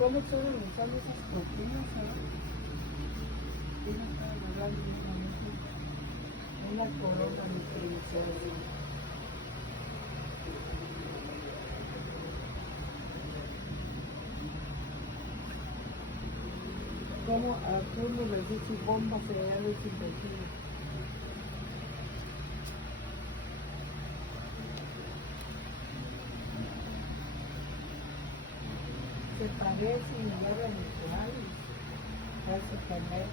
¿Cómo estoy usando esas propinas? Una corona de felicidad. Como a Arturo les dice bomba cereales invertidas. Se parecen y eran iguales. Parece comer.